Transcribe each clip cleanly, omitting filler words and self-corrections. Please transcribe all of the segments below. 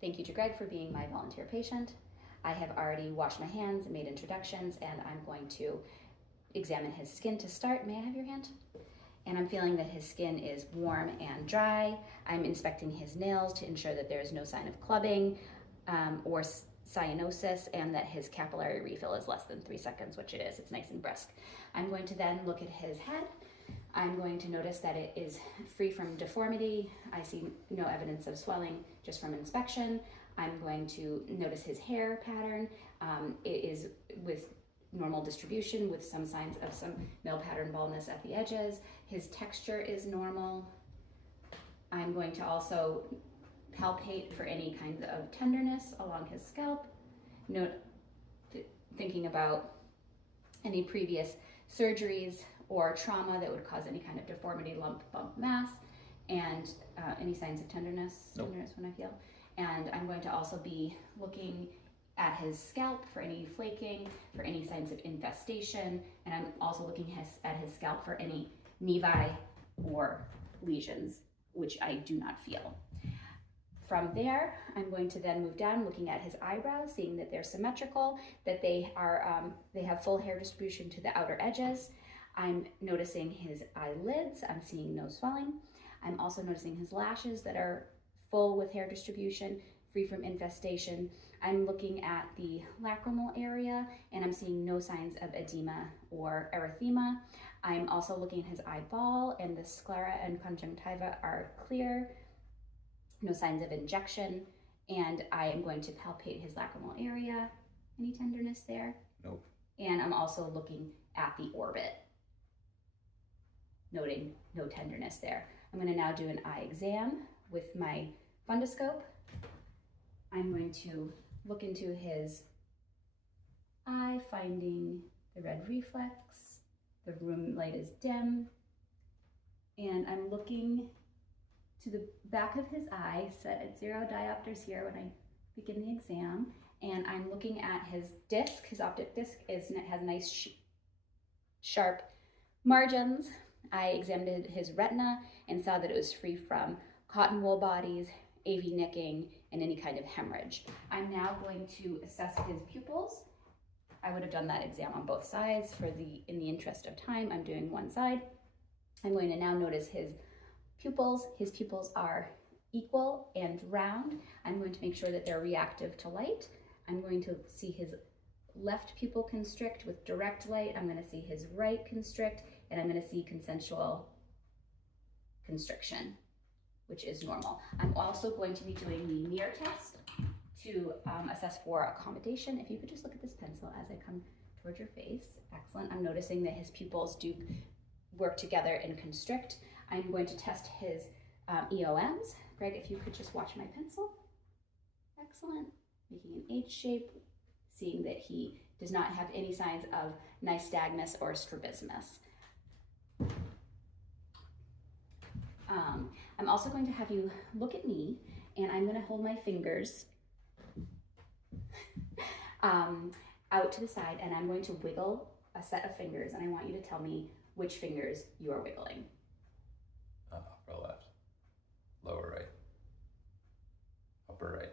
Thank you to Greg for being my volunteer patient. I have already washed my hands and made introductions, and I'm going to examine his skin to start. May I have your hand? And I'm feeling that his skin is warm and dry. I'm inspecting his nails to ensure that there is no sign of clubbing or cyanosis, and that his capillary refill is less than 3 seconds, which it is. It's nice and brisk. I'm going to then look at his head. I'm going to notice that it is free from deformity. I see no evidence of swelling just from inspection. I'm going to notice his hair pattern. It is with normal distribution with some signs of some male pattern baldness at the edges. His texture is normal. I'm going to also palpate for any kind of tenderness along his scalp. Thinking about any previous surgeries or trauma that would cause any kind of deformity, lump, bump, mass, and any signs of tenderness, tenderness when I feel. And I'm going to also be looking at his scalp for any flaking, for any signs of infestation, and I'm also looking at his scalp for any nevi or lesions, which I do not feel. From there, I'm going to then move down, looking at his eyebrows, seeing that they're symmetrical, that they have full hair distribution to the outer edges. I'm noticing his eyelids. I'm seeing no swelling. I'm also noticing his lashes that are full with hair distribution, free from infestation. I'm looking at the lacrimal area, and I'm seeing no signs of edema or erythema. I'm also looking at his eyeball, and the sclera and conjunctiva are clear. No signs of injection, and I am going to palpate his lacrimal area. Any tenderness there? Nope. And I'm also looking at the orbit, noting no tenderness there. I'm going to now do an eye exam with my fundoscope. I'm going to look into his eye, finding the red reflex. The room light is dim, and I'm looking to the back of his eye, set at 0 diopters here when I begin the exam, and I'm looking at his disc. His optic disc has nice sharp margins. I examined his retina and saw that it was free from cotton wool bodies, AV nicking, and any kind of hemorrhage. I'm now going to assess his pupils. I would have done that exam on both sides. In the interest of time, I'm doing one side. I'm going to now notice his pupils. His pupils are equal and round. I'm going to make sure that they're reactive to light. I'm going to see his left pupil constrict with direct light. I'm going to see his right constrict, and I'm going to see consensual constriction, which is normal. I'm also going to be doing the mirror test to assess for accommodation. If you could just look at this pencil as I come towards your face. Excellent. I'm noticing that his pupils do work together and constrict. I'm going to test his EOMs. Greg, if you could just watch my pencil. Excellent. Making an H shape, seeing that he does not have any signs of nystagmus or strabismus. I'm also going to have you look at me, and I'm going to hold my fingers out to the side, and I'm going to wiggle a set of fingers, and I want you to tell me which fingers you are wiggling. Upper left, lower right, upper right,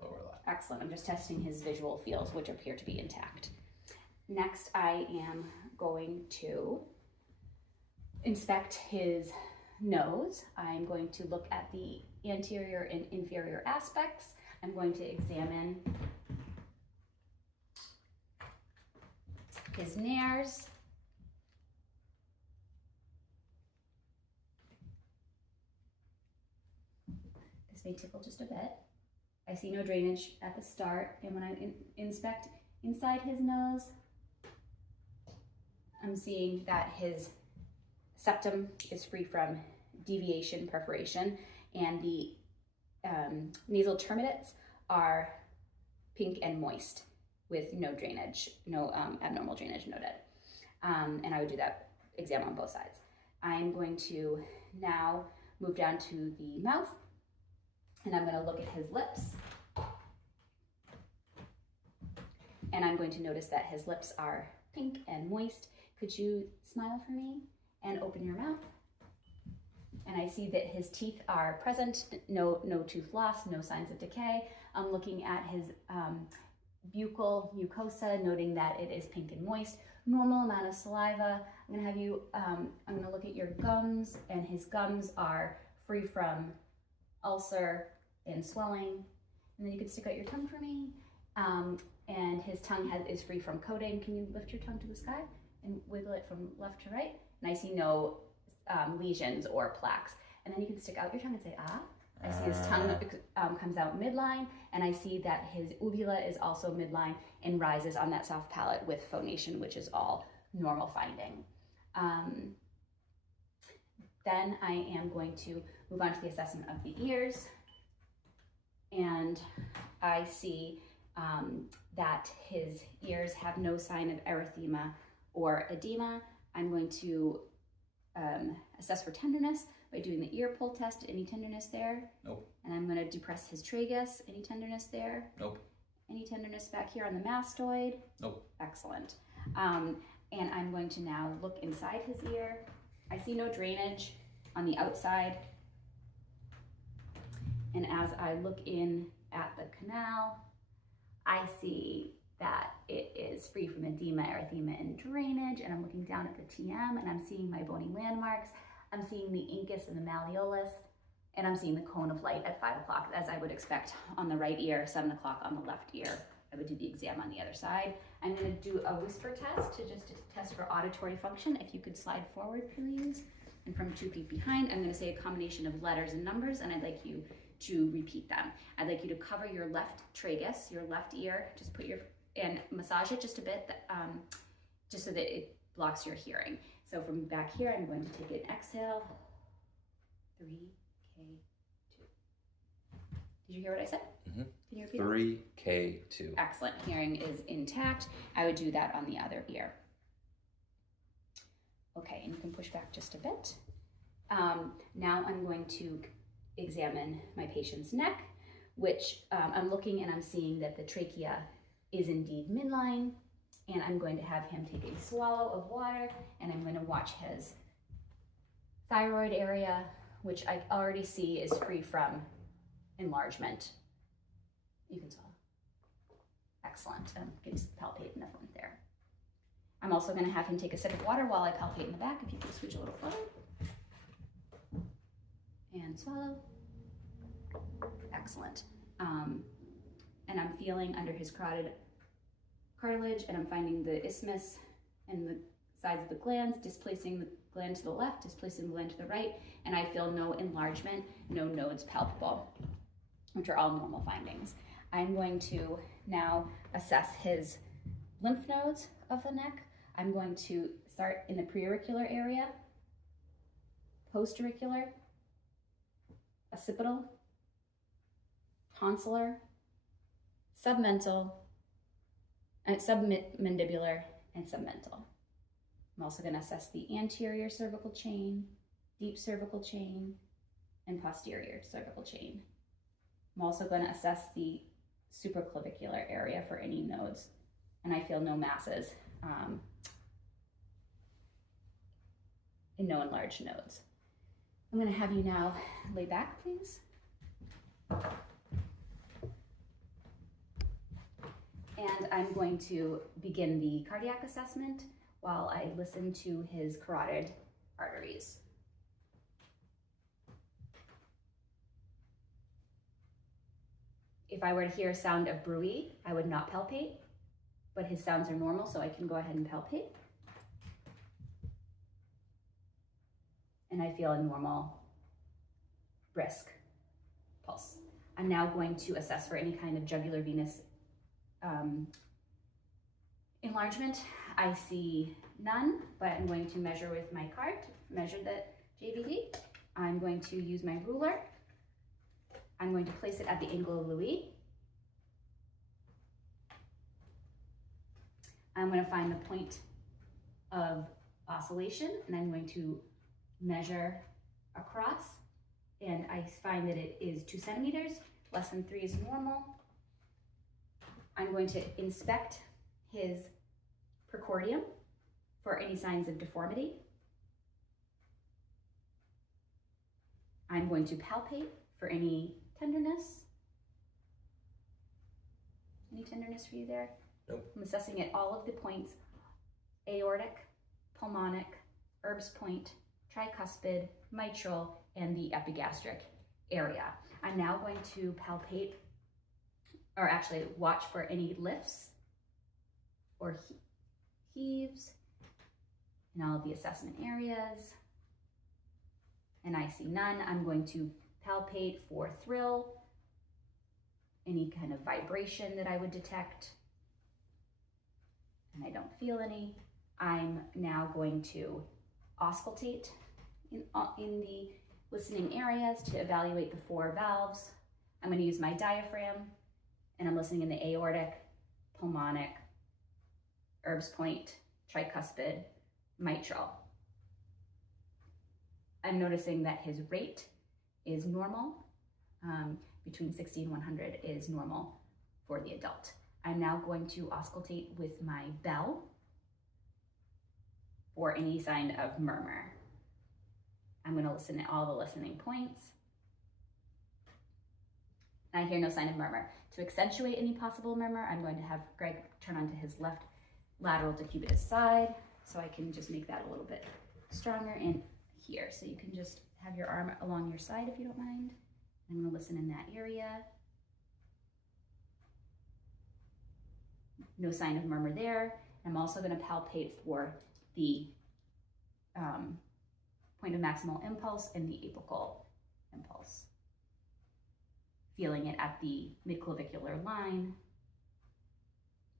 lower left. Excellent. I'm just testing his visual fields, which appear to be intact. Next, I am going to inspect his nose. I'm going to look at the anterior and inferior aspects. I'm going to examine his nares. This may tickle just a bit. I see no drainage at the start, and when I inspect inside his nose, I'm seeing that his septum is free from deviation, perforation, and the nasal terminates are pink and moist with no drainage, no abnormal drainage noted. And I would do that exam on both sides. I'm going to now move down to the mouth, and I'm going to look at his lips. And I'm going to notice that his lips are pink and moist. Could you smile for me and open your mouth? and I see that his teeth are present, no tooth loss, no signs of decay. I'm looking at his buccal mucosa, noting that it is pink and moist, normal amount of saliva. I'm gonna have you, I'm gonna look at your gums, and his gums are free from ulcer and swelling. And then you can stick out your tongue for me. And his tongue is free from coating. Can you lift your tongue to the sky and wiggle it from left to right? And I see no lesions or plaques. And then you can stick out your tongue and say, ah. I see his tongue comes out midline, and I see that his uvula is also midline and rises on that soft palate with phonation, which is all normal finding. Then I am going to move on to the assessment of the ears. And I see that his ears have no sign of erythema or edema. I'm going to assess for tenderness by doing the ear pull test. Any tenderness there? Nope. And I'm going to depress his tragus. Any tenderness there? Nope. Any tenderness back here on the mastoid? Nope. Excellent. And I'm going to now look inside his ear. I see no drainage on the outside. And as I look in at the canal, I see that it is free from edema, erythema, and drainage. And I'm looking down at the TM, and I'm seeing my bony landmarks. I'm seeing the incus and the malleolus, and I'm seeing the cone of light at 5 o'clock, as I would expect on the right ear, 7 o'clock on the left ear. I would do the exam on the other side. I'm going to do a whisper test to test for auditory function. If you could slide forward, please. And from 2 feet behind, I'm going to say a combination of letters and numbers, and I'd like you to repeat them. I'd like you to cover your left tragus, your left ear, just put your, and massage it just a bit, just so that it blocks your hearing. So from back here, I'm going to take an exhale, 3K2. Did you hear what I said? Mm-hmm. Can you repeat that? 3K2. Excellent, hearing is intact. I would do that on the other ear. Okay, and you can push back just a bit. Now I'm going to examine my patient's neck, which I'm looking and I'm seeing that the trachea is indeed midline, and I'm going to have him take a swallow of water, and I'm going to watch his thyroid area, which I already see is free from enlargement. You can swallow. Excellent. You can palpate in the front there. I'm also going to have him take a sip of water while I palpate in the back. If you could switch a little forward. And swallow. Excellent. And I'm feeling under his carotid cartilage, and I'm finding the isthmus and the sides of the glands, displacing the gland to the left, displacing the gland to the right, and I feel no enlargement, no nodes palpable, which are all normal findings. I'm going to now assess his lymph nodes of the neck. I'm going to start in the preauricular area, postauricular, occipital, tonsillar, submental, submandibular, and submental. I'm also going to assess the anterior cervical chain, deep cervical chain, and posterior cervical chain. I'm also going to assess the supraclavicular area for any nodes, and I feel no masses and no enlarged nodes. I'm going to have you now lay back, please. And I'm going to begin the cardiac assessment while I listen to his carotid arteries. If I were to hear a sound of bruit, I would not palpate, but his sounds are normal, so I can go ahead and palpate. And I feel a normal, brisk pulse. I'm now going to assess for any kind of jugular venous enlargement. I see none, but I'm going to measure with my cart, measure the JVD. I'm going to use my ruler. I'm going to place it at the angle of Louis. I'm going to find the point of oscillation, and I'm going to measure across, and I find that it is 2 centimeters, less than 3 is normal. I'm going to inspect his precordium for any signs of deformity. I'm going to palpate for any tenderness. Any tenderness for you there? Nope. I'm assessing at all of the points: aortic, pulmonic, Erb's point, tricuspid, mitral, and the epigastric area. I'm now going to palpate, or actually watch for any lifts or heaves in all of the assessment areas. And I see none. I'm going to palpate for thrill, any kind of vibration that I would detect, and I don't feel any. I'm now going to auscultate in the listening areas to evaluate the 4 valves. I'm going to use my diaphragm, and I'm listening in the aortic, pulmonic, Erb's point, tricuspid, mitral. I'm noticing that his rate is normal. Between 60 and 100 is normal for the adult. I'm now going to auscultate with my bell for any sign of murmur. I'm going to listen at all the listening points. I hear no sign of murmur. To accentuate any possible murmur, I'm going to have Greg turn onto his left lateral decubitus side, so I can just make that a little bit stronger in here. So you can just have your arm along your side if you don't mind. I'm going to listen in that area. No sign of murmur there. I'm also going to palpate for the point of maximal impulse and the apical impulse. Feeling it at the midclavicular line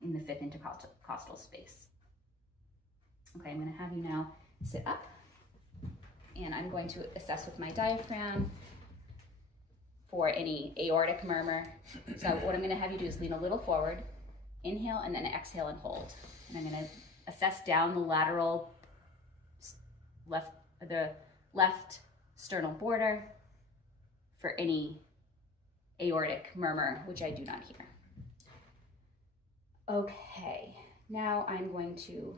in the 5th intercostal space. Okay, I'm going to have you now sit up, and I'm going to assess with my diaphragm for any aortic murmur. So what I'm going to have you do is lean a little forward, inhale, and then exhale and hold. And I'm going to assess down the lateral left sternal border for any aortic murmur, which I do not hear. Okay, now I'm going to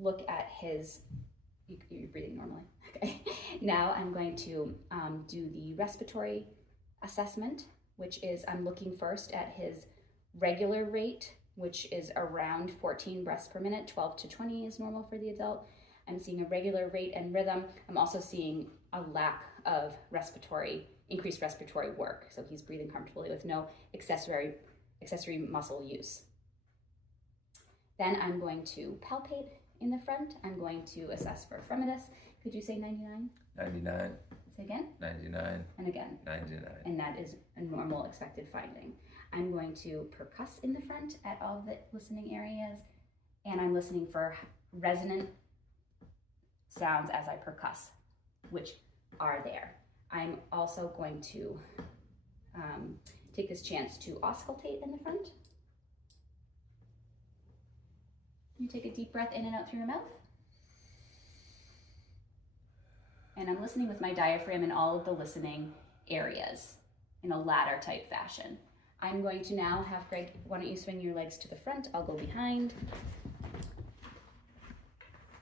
look at his, you're breathing normally, okay. Now I'm going to do the respiratory assessment, which is I'm looking first at his regular rate, which is around 14 breaths per minute. 12 to 20 is normal for the adult. I'm seeing a regular rate and rhythm. I'm also seeing a lack of increased respiratory work. So he's breathing comfortably with no accessory muscle use. Then I'm going to palpate in the front. I'm going to assess for fremitus. Could you say 99? 99. Say again? 99. And again? 99. And that is a normal expected finding. I'm going to percuss in the front at all the listening areas, and I'm listening for resonant sounds as I percuss, which are there. I'm also going to take this chance to auscultate in the front. You take a deep breath in and out through your mouth. And I'm listening with my diaphragm in all of the listening areas in a ladder type fashion. I'm going to now have Greg, why don't you swing your legs to the front? I'll go behind.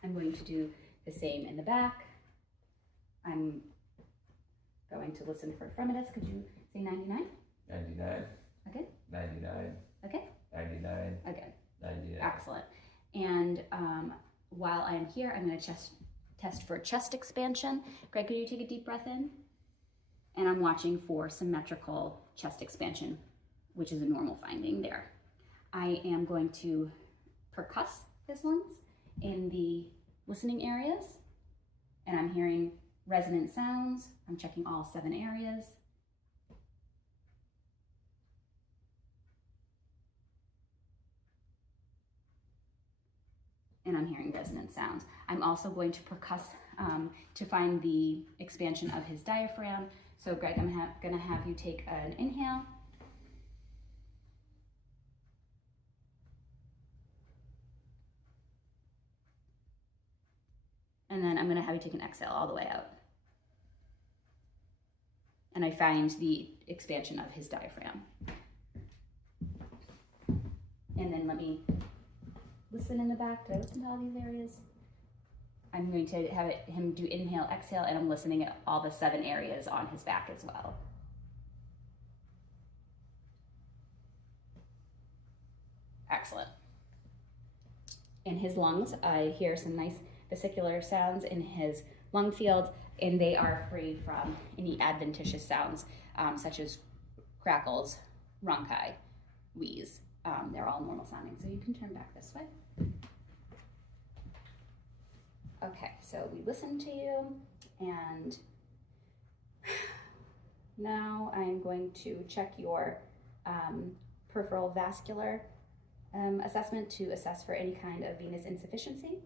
I'm going to do the same in the back. I'm going to listen for fremitus. Could you say 99? 99. Okay. 99. Okay. 99. Again. 99. Excellent. And while I'm here, I'm going to test for chest expansion. Greg, could you take a deep breath in? And I'm watching for symmetrical chest expansion, which is a normal finding there. I am going to percuss his lungs in the listening areas, and I'm hearing resonant sounds. I'm checking all 7 areas. And I'm hearing resonant sounds. I'm also going to percuss to find the expansion of his diaphragm. So Greg, I'm gonna have you take an inhale. And then I'm gonna have you take an exhale all the way out. And I find the expansion of his diaphragm. And then let me listen in the back. Did I listen to all these areas? I'm going to have him do inhale, exhale, and I'm listening at all the 7 areas on his back as well. Excellent. In his lungs, I hear some nice vesicular sounds in his lung field, and they are free from any adventitious sounds, such as crackles, rhonchi, wheeze. They're all normal sounding, so you can turn back this way. Okay, so we listened to you, and now I'm going to check your peripheral vascular assessment to assess for any kind of venous insufficiency.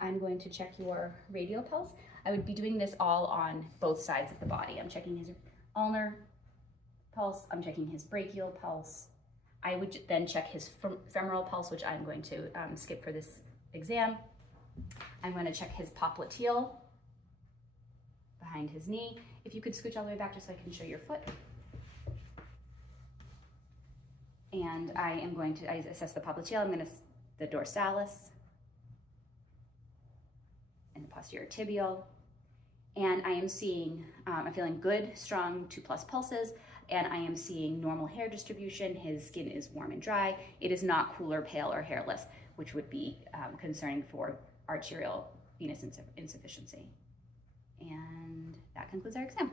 I'm going to check your radial pulse. I would be doing this all on both sides of the body. I'm checking his ulnar pulse, I'm checking his brachial pulse. I would then check his femoral pulse, which I'm going to skip for this exam. I'm going to check his popliteal behind his knee. If you could scooch all the way back just so I can show your foot. And I am going to assess the popliteal. I'm going to the dorsalis and the posterior tibial. And I am seeing, I'm feeling good, strong 2+ pulses, and I am seeing normal hair distribution. His skin is warm and dry. It is not cooler, pale, or hairless, which would be concerning for arterial venous insufficiency. And that concludes our exam.